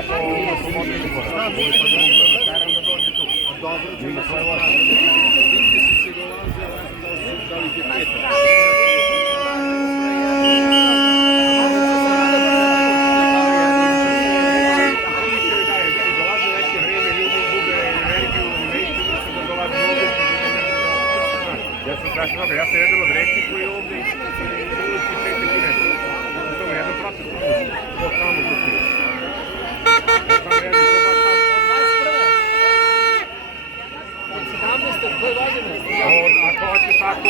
Ja sam jedan od retkih koji je ovdje ulici 5 kilometara. To je jedan proces, to tamo gutio. Od 17. koje godine? Ako hoće tako,